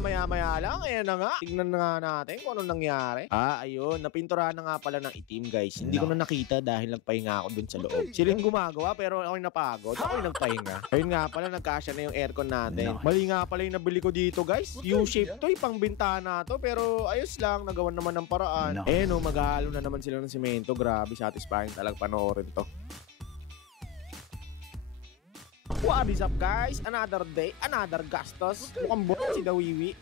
Maya-maya lang, ayan na nga. Tignan na nga natin kung anong nangyari. Ayun, napinturahan na nga pala ng itim, guys. Hindi ko na nakita dahil nagpahinga ako dun sa loob. Sila yung gumagawa pero ako'y napagod. Ako'y nagpahinga. Ayun nga pala, nagkasya na yung aircon natin. Mali nga pala yung nabili ko dito, guys. U-shape to, pang bintana to. Pero ayos lang, nagawan naman ng paraan. Maghahalo na naman sila ng simento. Grabe, satisfying talaga panoorin to. What is up, guys? Another day, another gastos. Mukhang buhat si Dawiwi.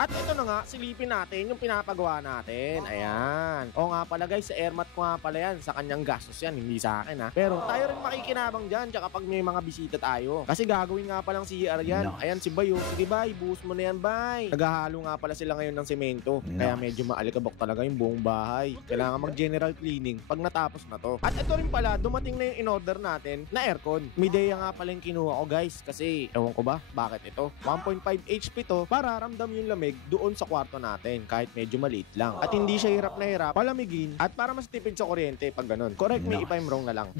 At ito na nga, silipin natin yung pinapagawa natin. Ayan. O nga pala, guys, sa airmat ko nga pala yan. Sa kanyang gastos yan, hindi sa akin, ha. Pero tayo rin makikinabang dyan, tsaka pag may mga bisita tayo. Kasi gagawin nga palang CR yan. Ayan si Bayo. Sige, Bay, buhos mo na yan, Bay. Naghahalo nga pala sila ngayon ng semento. Kaya medyo maalikabok talaga yung buong bahay. Kailangan mag-general cleaning pag natapos na to. At ito rin pala, dumating na yung in-order natin na aircon. Midea nga pala yung kinuha ko, guys, kasi ewan ko ba bakit ito 1.5 HP to para ramdam yung lamig doon sa kwarto natin kahit medyo maliit lang at hindi siya hirap na hirap palamigin at para mas tipid sa kuryente pag ganun. Correct me if I'm wrong na lang.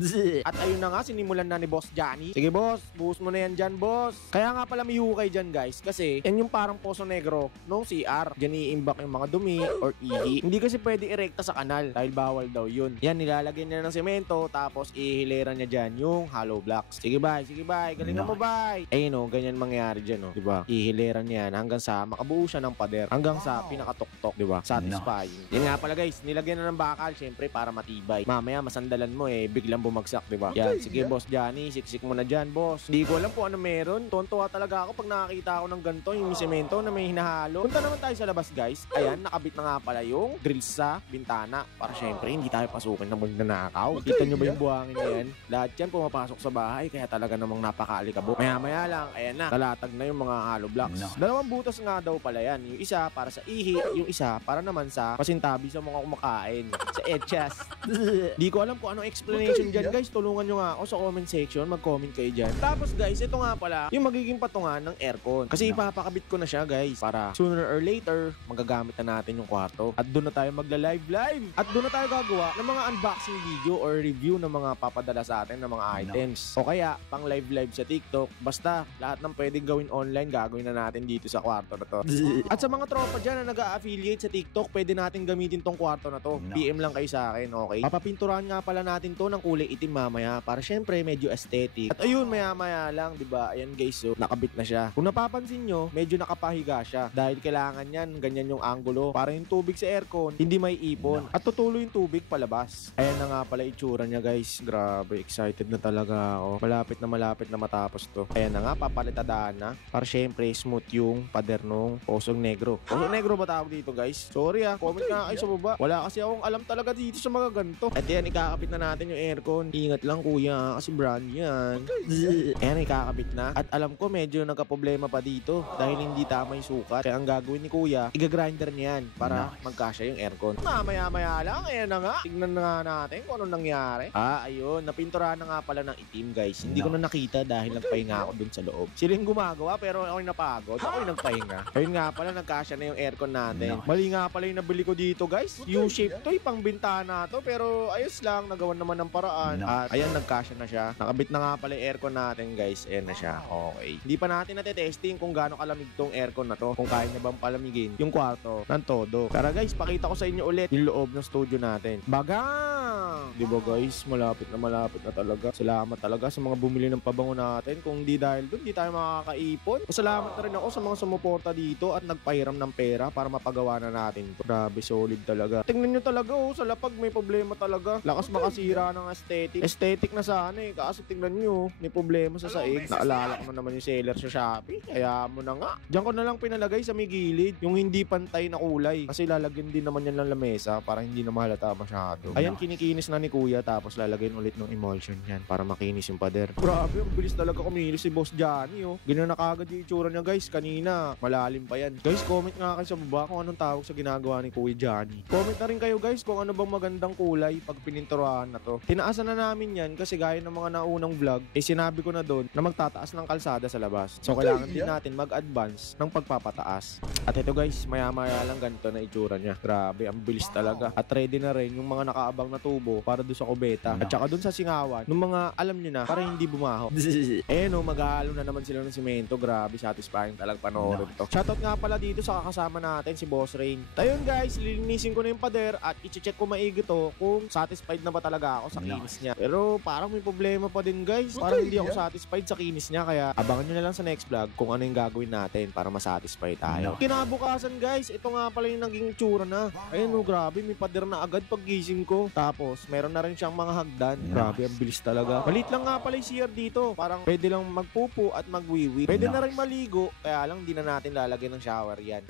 At ayun na nga, sinimulan na ni Boss Johnny. Sige, boss, buhos mo na yan dyan, boss. Kaya nga pala may hukay dyan, guys, kasi yan yung parang poso negro nung CR. Dyan iimbak yung mga dumi or ihi. Hindi kasi pwede irekta sa kanal dahil bawal daw yun. Yan, nilalagyan niya ng semento tapos ihilera niya dyan yung hollow blocks. Sige, bye, galing mo, bay. Ayun, ganyan mangyari dyan, diba? Ihileran yan hanggang sa makabuo siya ng pader hanggang sa pinakatuktok, diba? Satisfying. Yan nga pala, guys, nilagyan na ng bakal syempre para matibay. Mamaya masandalan mo biglang bumagsak, diba? Yan, sige, Boss Johnny, siksik mo na dyan, boss. Hindi ko alam kung ano meron. Tontuwa talaga ako pag nakakita ako ng ganito, yung semento na may hinahalo. Punta naman tayo sa labas, guys. Ayan, nakabit na nga pala yung grills sa bintana para syempre hindi tayo pasukin ng magnanakaw. Kita nyo ba yung buhangin na yan? Lahat yan pumapasok sa bahay kaya talaga namang napakaalikabok. Maya-maya lang, ayan na, talatag na yung mga hollow blocks. Dalawang butas nga daw pala yan. Yung isa para sa ihi, yung isa para naman sa pasintabi sa mga kumakain. Sa etchas. Di ko alam kung anong explanation dyan, guys. Tulungan nyo nga ako sa comment section. Mag-comment kayo dyan. Tapos, guys, ito nga pala yung magiging patungan ng aircon. Kasi ipapakabit ko na siya, guys, para sooner or later, magagamit na natin yung kwarto. At doon na tayo magla-live. At doon na tayo gagawa ng mga unboxing video or review ng mga papadala sa atin ng mga items. O kaya, pang live sa TikTok. Basta, lahat ng pwedeng gawin online, gagawin na natin dito sa kwarto na to. At sa mga tropa dyan na nag-a-affiliate sa TikTok, pwede natin gamitin tong kwarto na to. PM lang kayo sa akin, okay? Papapinturahan nga pala natin to ng kulay itim mamaya para syempre medyo aesthetic. At ayun, maya-maya lang, diba? Ayan, guys, so nakabit na siya. Kung napapansin nyo, medyo nakapahiga siya dahil kailangan yan, ganyan yung angulo para yung tubig sa aircon hindi may ipon at tutuloy yung tubig palabas. Ayan na nga pala itsura niya, guys. Grabe, excited na talaga ako. Malapit na matapos to. Ayan na nga, papalitadaan na para syempre smooth yung pader nung posong negro. Posong negro ba tawag dito, guys? Sorry, comment nga kayo sa baba. Wala kasi akong alam talaga dito sa mga ganito. At yan, ikakabit na natin yung aircon. Ingat lang, kuya, kasi brand yan. Ayan, ikakabit na. At alam ko medyo nagka-problema pa dito dahil hindi tama yung sukat. Kaya ang gagawin ni kuya, iga-grinder niya yan para magkasya yung aircon. Maya-maya lang, ayan na nga. Tignan na nga natin kung anong nangyari. Ayun, napinturahan na nga pala ng itim, guys. Hindi ko na nakita dahil nagpahinga ako dun sa loob. Sila yung gumagawa pero ako'y napagod. Ako'y nagpahinga. Ayun nga pala, nagkasya na yung aircon natin. Mali nga pala yung nabili ko dito, guys. U-shape to, pang bintana to. Pero ayos lang, nagawan naman ng paraan. At ayan, nagkasya na siya. Nakabit na nga pala yung aircon natin, guys. Ayan na siya. Okay. Hindi pa natin natetesting kung gaano kalamig tong aircon na to. Kung kaya niya bang palamigin yung kwarto ng todo. Tara, guys, pakita ko sa inyo ulit yung loob ng studio natin. Bagang! Diba, guys? Malapit na talaga. Salamat talaga sa mga bumili ng pabango natin. Kung di dahil doon, di tayo makakaipon. Salamat na rin ako sa mga sumuporta dito at nagpahiram ng pera para mapagawa na natin to. Grabe, solid talaga. Tingnan nyo talaga, sa lapag may problema talaga. Lakas makasira ng aesthetic. Aesthetic na sana kaso tingnan nyo, may problema sa saig. Naalala ko na naman yung seller sa Shopee. Kaya mo na nga. Diyan ko na lang pinalagay sa may gilid yung hindi pantay na kulay. Kasi lalagyan din naman yan ng lamesa para hindi na mahalata masyado. Ayan, kinikinis na ni kuya tapos lalagyan ulit ng emulsion yan para makinis yung pader. Grabe, ang bilis talaga kuminis si Boss Johnny, Ganyan na kagad yung itsura niya, guys. Kanina, malalim pa yan. Guys, comment nga kayo sa baba kung anong tawag sa ginagawa ni Kuya Johnny. Comment na rin kayo, guys, kung ano bang magandang kulay pag pininturahan na to. Tinaasan na namin yan kasi gaya ng mga naunang vlog, sinabi ko na doon na magtataas ng kalsada sa labas. So, kailangan din natin mag-advance ng pagpapataas. At ito, guys, maya-maya lang ganito na itsura niya. Grabe, ang bilis talaga. At ready na rin yung mga nakaabang na tubo para doon sa kubeta. At saka doon sa singawan, nung mga alam nyo na, para hindi bumaho. No, maghahalo na naman sila ng simento. Grabe, satisfying talagang panoorin to. Shoutout nga pala dito sa kakasama natin, si Boss Rain. Ayun guys, lilinisin ko na yung pader at i-check ko maigi to kung satisfied na ba talaga ako sa kinis niya. Pero parang may problema pa din guys. Parang hindi ako satisfied sa kinis niya, kaya abangan nyo na lang sa next vlog kung ano yung gagawin natin para masatisfy tayo. Kinabukasan guys, ito nga pala yung naging tsura na. Ayun oh, grabe, may pader na agad pag gising ko. Tapos, meron na rin siyang mga hagdan. Grabe, ang bilis talaga. Malit lang nga pala yung CR dito. Parang pwede lang magpupo at magwiwi. Pwede na rin maligo, kaya lang di na natin lalagyan ng shower yan.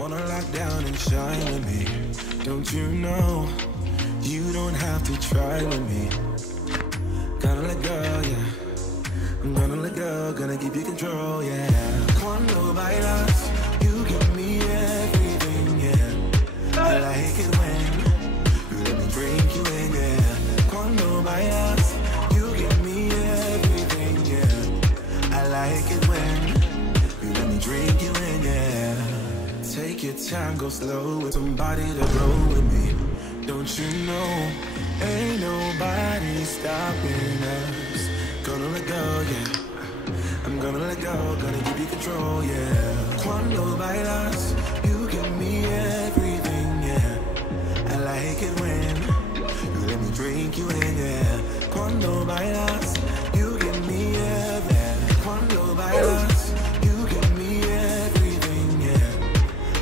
Wanna lock down and shine with me. Don't you know you don't have to try with me. Gotta let go, yeah. I'm gonna let go, gonna give you control, yeah. Cuando bailas, you give me everything, yeah. I like it when you let me drink you in, yeah. Cuando bailas, you give me everything, yeah. I like it when you let me drink you in, yeah. Take your time, go slow with somebody to grow with me. Don't you know, ain't nobody stopping us. Gonna let go, yeah. I'm gonna let go, gonna give you control, yeah. Cuando bailas, you give me everything, yeah. I like it when you let me drink you in, yeah. Cuando bailas, you give me everything. Cuando bailas, you give me everything, yeah.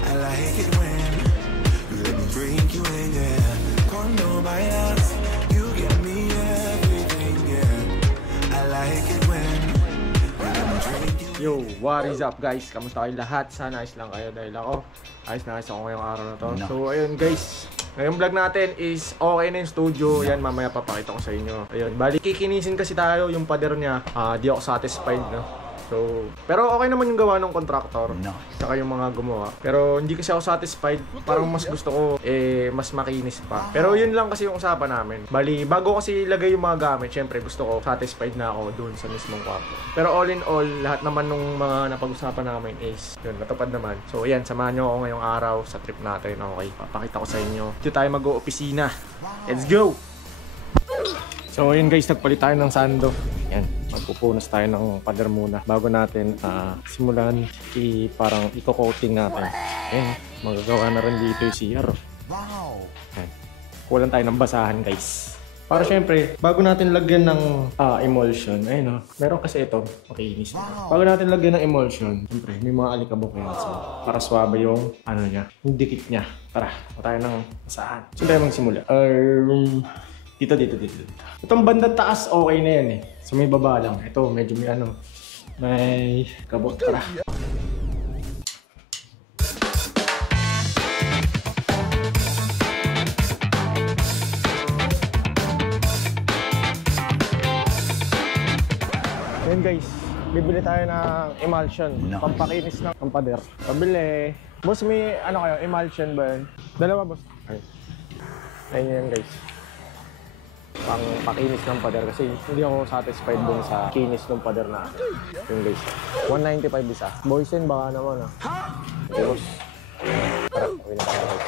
I like it when you let me drink you in, yeah. Cuando bailas, you give me everything, yeah. I like it when you let me drink you in. Yo, what is up guys? Kamusta kayo lahat? Sana ayos lang kayo dahil ako ayos na ayos ako ngayong araw na to. So ayun guys, ngayong vlog natin is okay na yung studio. Yan, mamaya papakita ko sa inyo. Ayun, bali kikinisin kasi tayo yung pader niya. Di ako satisfied, no? So, pero okay naman yung gawa ng contractor. Saka yung mga gumawa. Pero hindi kasi ako satisfied. Parang mas gusto ko mas makinis pa. Pero yun lang kasi yung usapan namin. Bali, bago kasi ilagay yung mga gamit, syempre gusto ko satisfied na ako doon sa mismong kwarto. Pero all in all, lahat naman nung mga napag-usapan namin is yun, natupad naman. So, ayan, samahan nyo ako ngayong araw sa trip natin. Okay, papakita ko sa inyo. Dito tayo mag-o-opisina. Let's go! So ayun guys, nagpalit tayo ng sando. Yan, magpupunas tayo ng pader muna bago natin simulan parang i-coating natin. Yan, magagawa na rin dito yung CR. Wow! Yan, kulang tayo ng basahan guys. Para syempre, bago natin lagyan ng emulsion, ayun o, meron kasi ito, makinis na. Bago natin lagyan ng emulsion, syempre, may mga alikabok yan. So, para swabe yung, niya, yung dikit niya. Tara, tayo ng basahan. Saan tayo magsimula? Dito. Itong bandang taas, okay na yan eh. So may baba lang. Ito, medyo may kabot. Tara. Ayan guys, bibili tayo ng emulsion. Pampakinis ng pader. Pabili. Boss, may kayo, emulsion ba yun? Dalawa boss. Ayun yan guys. Pang pakinis ng pader kasi hindi ako satisfied dun sa kinis ng pader na yung guys. 195 isa. Boysen baka naman Okay, boss. Tara, okay na tayo guys.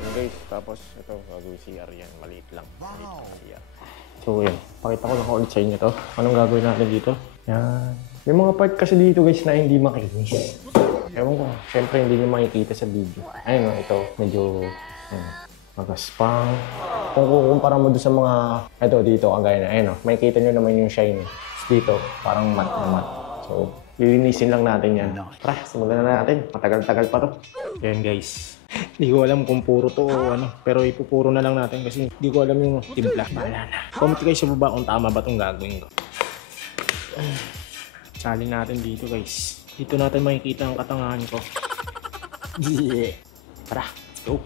Yung guys, tapos ito gagawin CR yan. Maliit lang CR. So yun, pakita ko lang ulit sa inyo to. Anong gagawin natin dito? Yan. May mga part kasi dito guys na hindi makinis. Ewan ko, syempre hindi nyo makikita sa video. Ayun o, ito medyo magaspang. Kung kukumpara mo doon sa mga, ito dito, kagaya na, ayun o, makikita nyo naman yung shine. Dito, parang matte na matte. So, lilinisin lang natin yan. Tara, simulan na natin. Matagal-tagal pa to. Ayan guys. Hindi ko alam kung puro to o pero ipupuro na lang natin kasi hindi ko alam yung timpla. Bahala na. Comment kayo sa baba kung tama ba itong gagawin ko. Salin natin dito guys. Dito natin makikita ang katangahan ko. Tara, let's go.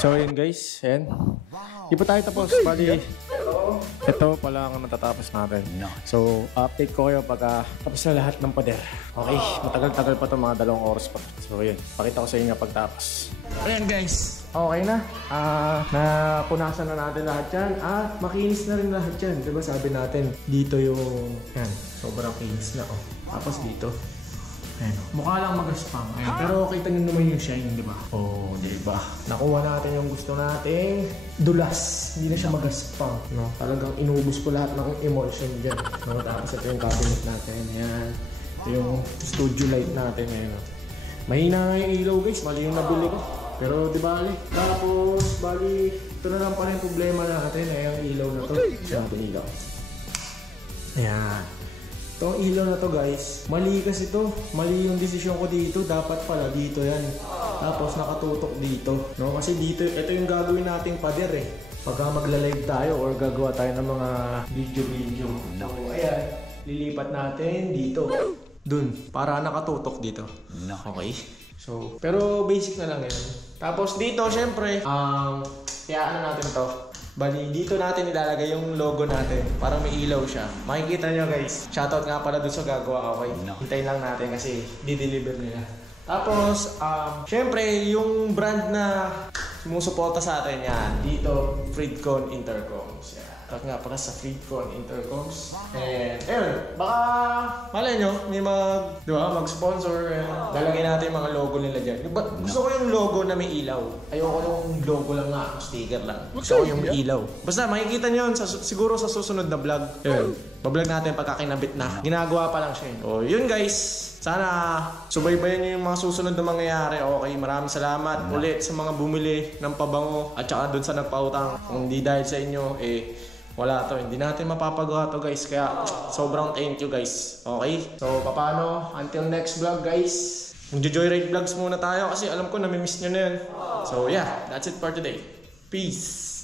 So yun guys, ayan. Di pa tayo tapos, bali. Ito pala ang natatapos natin. So, update ko kayo pagka tapos na lahat ng pader. Okay, matagal-tagal pa to, mga 2 oras pa. So yun, pakita ko sa inyo pagtapos. Ayan guys, okay na. Napunasan na natin lahat yan. Makinis na rin lahat yan. Diba sabi natin, dito yung, yan, sobrang kinis na. Tapos dito. Ayan, mukha lang magaspang. Ayan, pero kita nyo naman yung shine, di ba? Diba? Nakuha natin yung gusto nating dulas. Hindi na siya magaspang. No? Talagang inubos ko lahat ng emulsion dyan. No? Tapos ito yung cabinet natin. Ayan. Ito yung studio light natin. Ayan. Mahina yung ilaw guys. Mali yung nabili ko. Pero di bali. Tapos, bali, ito na lang pala yung problema natin. Ayan, yung ilaw na to. Siya natin ilaw. Ayan. Itong ilaw na to guys, mali kasi to. Mali yung desisyon ko dito. Dapat pala dito yan. Tapos nakatutok dito. No? Kasi dito, ito yung gagawin nating pader eh. Pagka magla-live tayo or gagawa tayo ng mga video. So ayan, lilipat natin dito. Dun, para nakatutok dito. Okay. So, pero basic na lang yan. Tapos dito, syempre, kaya ano natin to? Bali, dito natin ilalagay yung logo natin para may ilaw siya. Makikita nyo guys. Shoutout nga pala dun sa gagawa. Okay, hintayin lang natin kasi di-deliver nila. Tapos, syempre, yung brand na sumusuporta sa atin yan. Dito, Fridcon Intercoms. Yan. Shoutout nga pala sa Fridcon Intercoms. And, ayun, baka malay nyo, may mag-sponsor. Lalagay natin yung mga logo nila dyan. Gusto ko yung logo na may ilaw. Ayoko yung logo lang nga, sticker lang. Gusto ko yung may ilaw. Basta makikita nyo yun, siguro sa susunod na vlog. Ayun, bablog natin pagka kinabit na. Ginagawa pa lang siya yun. O, yun guys. Sana subaybayan nyo yung mga susunod na mangyayari. Okay, maraming salamat ulit sa mga bumili ng pabango at saka dun sa nagpautang. Kung hindi dahil sa inyo, wala to. Hindi natin mapapagawa to guys. Kaya sobrang thank you guys. Okay? So, paano? Until next vlog guys. Mag-joyride vlogs muna tayo kasi alam ko namimiss nyo na yun. So, yeah. That's it for today. Peace!